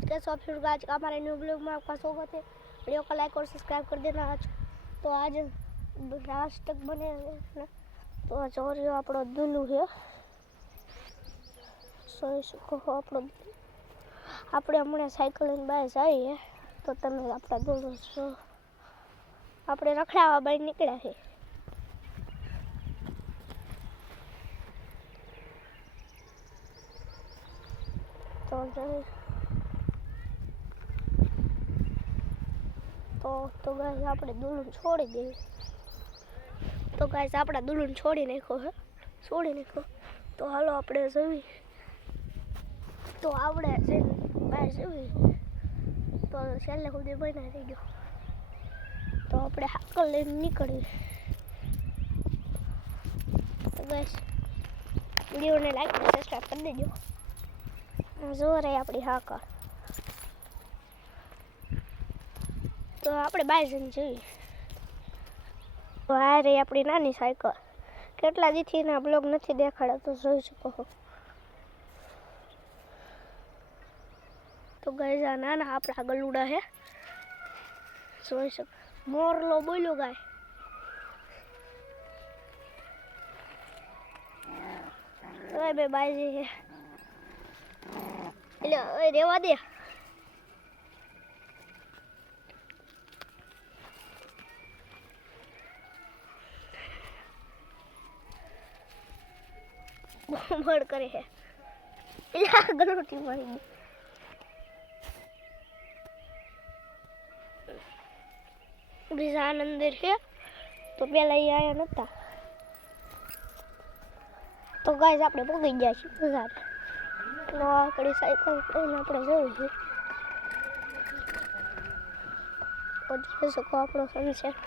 आज कैसे आप शुरू आज का हमारे न्यू ब्लॉग में आपका स्वागत है। वीडियो को लाइक और सब्सक्राइब कर देना। आज तो आज लास्ट तक बने रहना। तो आज और ये આપણો દુલુ છે સોઈ શકો આપણો આપણે હમણાં સાયકલ લઈને બહાર જઈએ તો તમે આપણા દુલુ છો આપણે રખડાવા બહાર નીકળ્યા છે। तो गाइस આપણે દુલુન છોડી દઈએ। તો ગાઈસ આપણા દુલુન છોડી નાખ્યો। તો હાલો આપણે જવી તો આપણે બહાર જવી તો છેલ્લે સુધી બના રહી ગયો તો આપણે હાકલ લઈને નીકળીએ। તો ગાઈસ વિડીયોને લાઈક અને સબસ્ક્રાઈબ કરી દેજો। જો રહી આપણી હાકલ તો આપણે બહાર જઈને જોઈએ। તો આ રહી આપણી નાની સાયકલ। કેટલા દીથી એના બ્લોગ નથી દેખાડ્યા તો જોઈ શકો। તો ગાઈસ આ નાના આપણા ગલુડા છે જોઈ શકો। મોરલો બોલ્યો ગાય ઓય બે બાજી છે એટલે ઓય રેવા દે। बड़ करे है गलोटी मारी बिजान अंदर है तो पहला ही आया नता। तो गाइस आपने पहुंच गया છે બજાર તો આપણી સાયકલ લઈને આપણે જવું છે। તો જોઈ શકો આપણો સનસેટ।